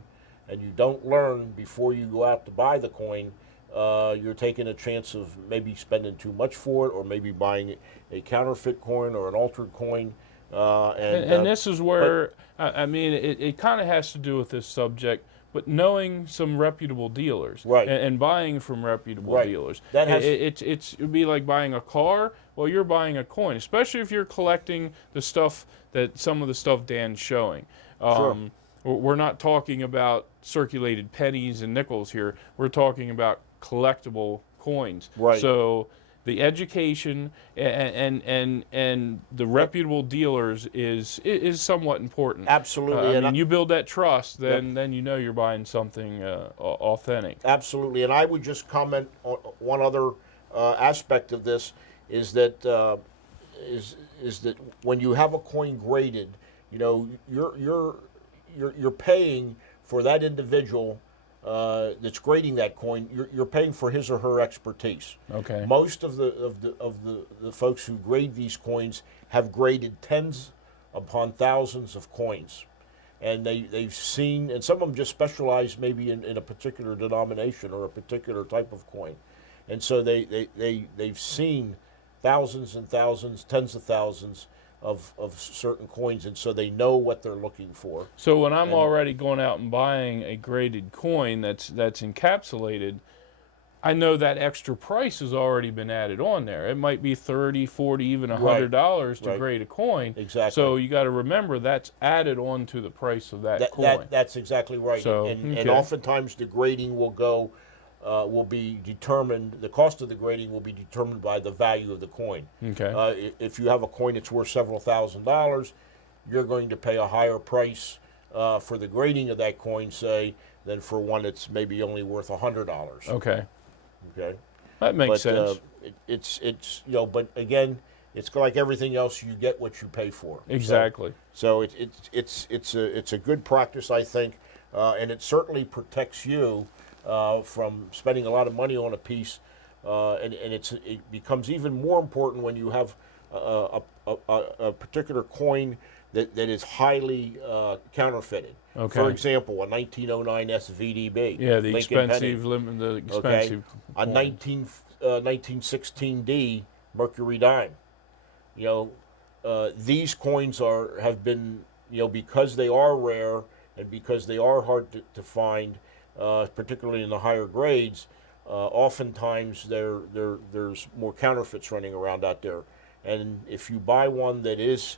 and you don't learn before you go out to buy the coin, you're taking a chance of maybe spending too much for it, or maybe buying a counterfeit coin or an altered coin. And this is where, I mean, it kind of has to do with this subject, but knowing some reputable dealers, right, and buying from reputable dealers. That has it'd be like buying a car. Well, you're buying a coin, especially if you're collecting the stuff some of the stuff Dan's showing. Sure. We're not talking about circulated pennies and nickels here. We're talking about collectible coins. Right. So the education and the reputable dealers is somewhat important. Absolutely. I mean, you build that trust, then you know you're buying something authentic. Absolutely. And I would just comment on one other aspect of this is that when you have a coin graded, you know, you're paying for that individual that's grading that coin. You're paying for his or her expertise. Okay. Most of the folks who grade these coins have graded tens upon thousands of coins, and they've seen, and some of them just specialize maybe in a particular denomination or a particular type of coin, and so they've seen thousands and thousands, tens of thousands of certain coins, and so they know what they're looking for. So when I'm already going out and buying a graded coin that's encapsulated, I know that extra price has already been added on there. It might be $30, $40, even $100 to grade a coin. Exactly. So you got to remember that's added on to the price of that coin. That's exactly right. So, and oftentimes the grading will be determined, the cost of the grading will be determined by the value of the coin. Okay. If you have a coin that's worth several $1,000s, you're going to pay a higher price for the grading of that coin, say, than for one that's maybe only worth $100. Okay. Okay. That makes sense. It's you know, but again, it's like everything else. You get what you pay for. Exactly. So it's a good practice, I think, and it certainly protects you from spending a lot of money on a piece, and it becomes even more important when you have a particular coin that is highly counterfeited. Okay. For example, a 1909 SVDB. Yeah, the Lincoln Penny. expensive limit, the Okay. expensive. A coin. 1916D Mercury dime. These coins have been, because they are rare and because they are hard to find, particularly in the higher grades. Oftentimes there's more counterfeits running around out there, and if you buy one that is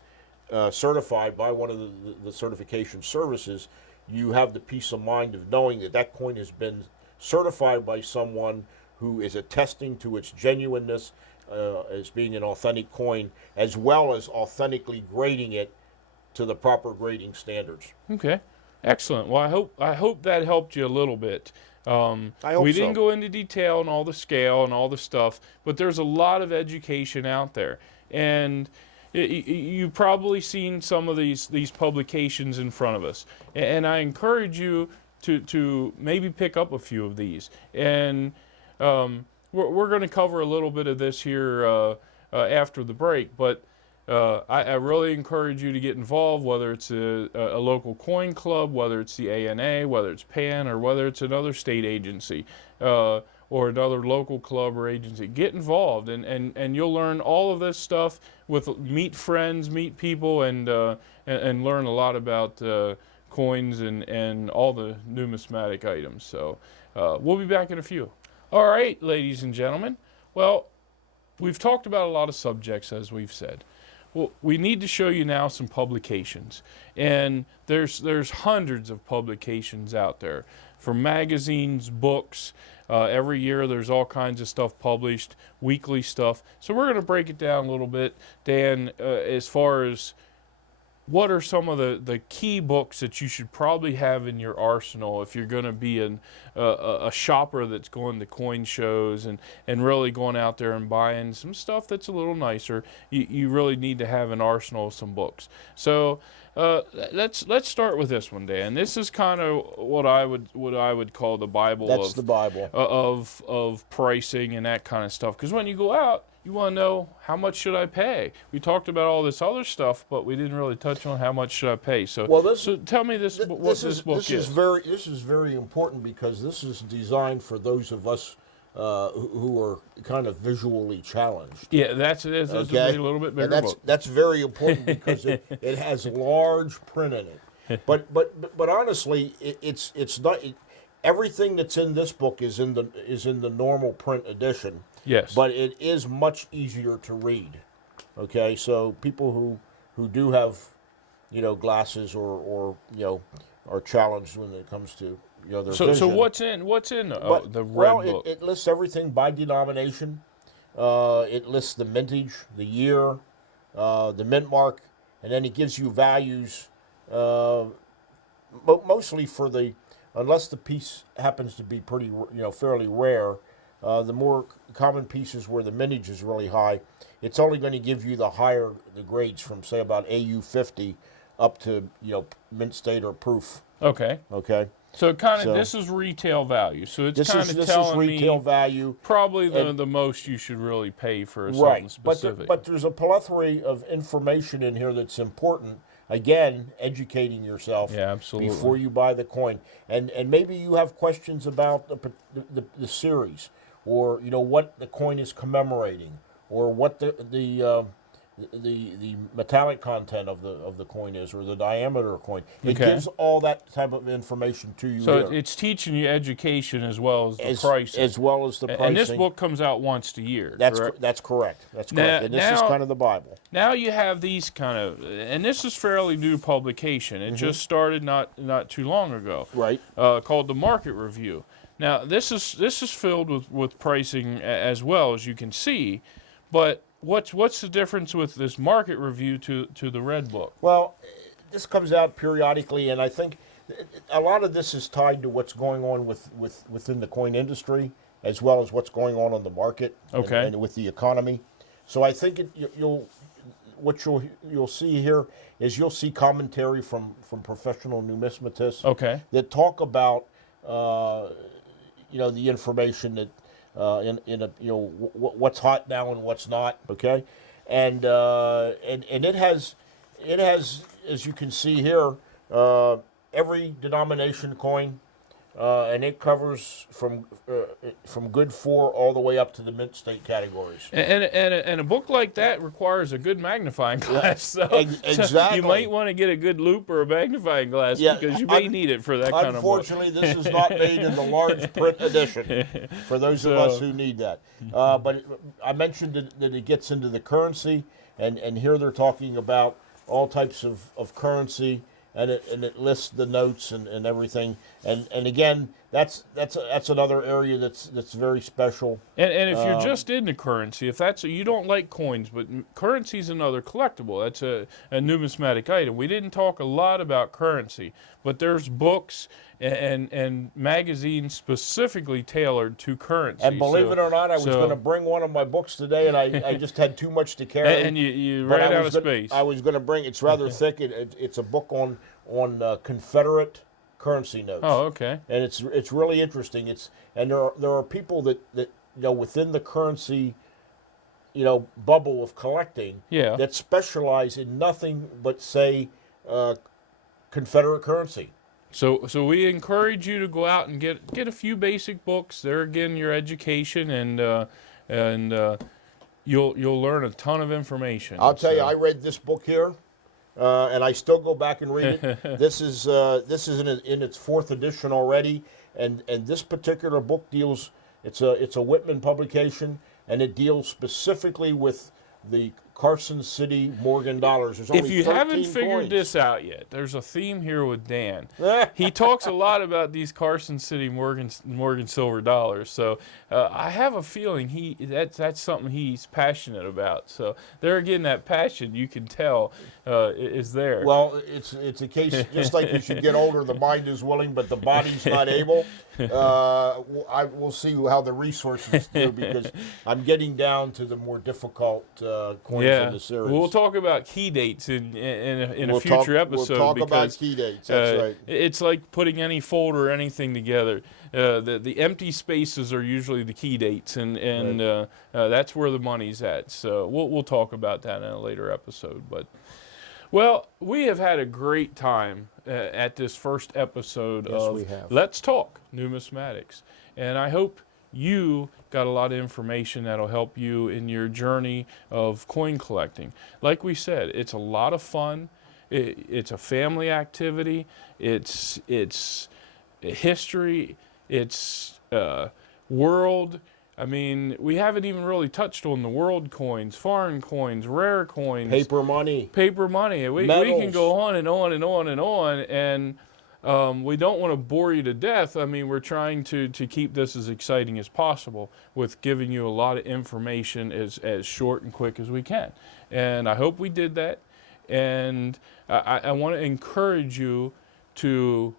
certified by one of the certification services, you have the peace of mind of knowing that coin has been certified by someone who is attesting to its genuineness as being an authentic coin, as well as authentically grading it to the proper grading standards. Okay, excellent. Well, I hope that helped you a little bit. I hope we didn't so. go into detail on all the scale and all the stuff, but there's a lot of education out there, and you've probably seen some of these publications in front of us, and I encourage you to maybe pick up a few of these. And we're going to cover a little bit of this here after the break, but I really encourage you to get involved, whether it's a local coin club, whether it's the ANA, whether it's PAN, or whether it's another state agency or another local club or agency. Get involved, and you'll learn all of this stuff, meet friends, meet people, and learn a lot about coins and all the numismatic items. So we'll be back in a few. All right, ladies and gentlemen. Well, we've talked about a lot of subjects, as we've said. Well, we need to show you now some publications, and there's hundreds of publications out there, from magazines, books. Every year there's all kinds of stuff published, weekly stuff. So we're going to break it down a little bit, Dan, as far as what are some of the key books that you should probably have in your arsenal if you're going to be a shopper that's going to coin shows and really going out there and buying some stuff that's a little nicer. You really need to have an arsenal of some books. So let's start with this one, Dan. This is kind of what I would call the Bible. That's the Bible of pricing and that kind of stuff. Because when you go out, you want to know, how much should I pay? We talked about all this other stuff, but we didn't really touch on how much should I pay. So, so tell me what this book is. This is very important, because this is designed for those of us who are kind of visually challenged. Yeah, that's a little bit bigger book. That's very important because it has large print in it. But honestly, it's not. Everything that's in this book is in the normal print edition. Yes. But it is much easier to read. Okay, so people who do have, glasses or are challenged when it comes to their vision. So what's in the red book? It lists everything by denomination. It lists the mintage, the year, the mint mark, and then it gives you values, mostly unless the piece happens to be pretty, fairly rare. The more common pieces where the mintage is really high, it's only going to give you the grades from, say, about AU 50 up to mint state or proof. Okay. So this is retail value. So it's kind of telling me retail value, probably the most you should really pay for something specific. But there's a plethora of information in here that's important. Again, educating yourself before you buy the coin, and maybe you have questions about the series, or what the coin is commemorating, or what the metallic content of the coin is, or the diameter of the coin. It gives all that type of information to you. So it's teaching you education as well as the pricing. As well as the pricing. And this book comes out once a year. That's correct. That's correct. And this is kind of the Bible. Now you have these and this is fairly new publication. It just started not too long ago. Right. Called the Market Review. Now this is filled with pricing as well, as you can see, but what's the difference with this Market Review to the Red Book? Well, this comes out periodically, and I think a lot of this is tied to what's going on within the coin industry, as well as what's going on the market and with the economy. So I think you'll see here is you'll see commentary from professional numismatists that talk about the information that what's hot now and what's not, and it has as you can see here, every denomination coin, and it covers from good 4 all the way up to the mint state categories. And a book like that requires a good magnifying glass. So, exactly. So you might want to get a good loop or a magnifying glass because you may need it for that kind of book. Unfortunately, this is not made in the large print edition for those of us who need that. But I mentioned that it gets into the currency, and here they're talking about all types of currency. And it lists the notes and everything, and again, that's another area that's very special. And if you're just into currency, if you don't like coins, but currency is another collectible. That's a numismatic item. We didn't talk a lot about currency, but there's books and magazines specifically tailored to currency. And believe it or not, I was going to bring one of my books today, and I just had too much to carry. And you ran out of space. I was going to bring. It's rather thick. It's a book on Confederate currency notes. Oh, okay. And it's really interesting. And there are people that within the currency, bubble of collecting, that specialize in nothing but say Confederate currency. So we encourage you to go out and get a few basic books. There again, your education and you'll learn a ton of information. I'll tell you, I read this book here, and I still go back and read it. This is in its 4th edition already, and this particular book deals. It's a Whitman publication, and it deals specifically with the Carson City Morgan dollars. There's only if you haven't figured coins. this out yet, there's a theme here with Dan. He talks a lot about these Carson City Morgan silver dollars. So I have a feeling that's something he's passionate about. So there again, that passion you can tell is there. Well, it's a case just like you should get older. The mind is willing, but the body's not able. We'll see how the resources do, because I'm getting down to the more difficult coins in the series. We'll talk about key dates in a future episode. We'll talk about key dates. That's right. It's like putting any folder or anything together. The empty spaces are usually the key dates, and right. That's where the money's at. So we'll talk about that in a later episode. But well, we have had a great time at this first episode of Let's Talk Numismatics, and I hope you got a lot of information that'll help you in your journey of coin collecting. Like we said, it's a lot of fun. It's a family activity. It's history. It's world. I mean, we haven't even really touched on the world coins, foreign coins, rare coins. Paper money. We can go on and on and on and on, and we don't want to bore you to death. I mean, we're trying to keep this as exciting as possible with giving you a lot of information as short and quick as we can. And I hope we did that. And I want to encourage you to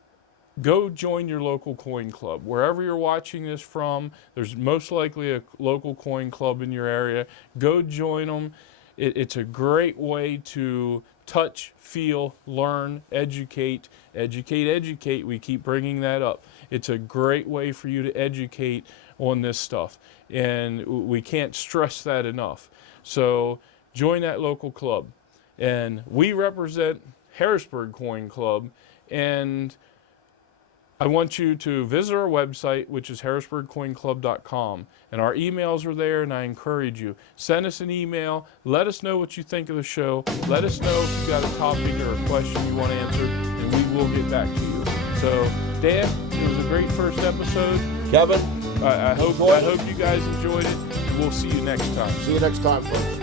go join your local coin club. Wherever you're watching this from, there's most likely a local coin club in your area. Go join them. It's a great way to touch, feel, learn, educate. We keep bringing that up. It's a great way for you to educate on this stuff, and we can't stress that enough. So join that local club. And we represent Harrisburg Coin Club, and I want you to visit our website, which is harrisburgcoinclub.com, and our emails are there, and I encourage you. Send us an email. Let us know what you think of the show. Let us know if you've got a topic or a question you want to answer, and we will get back to you. So, Dan, it was a great first episode. Kevin, I hope you guys enjoyed it, and we'll see you next time. See you next time, folks.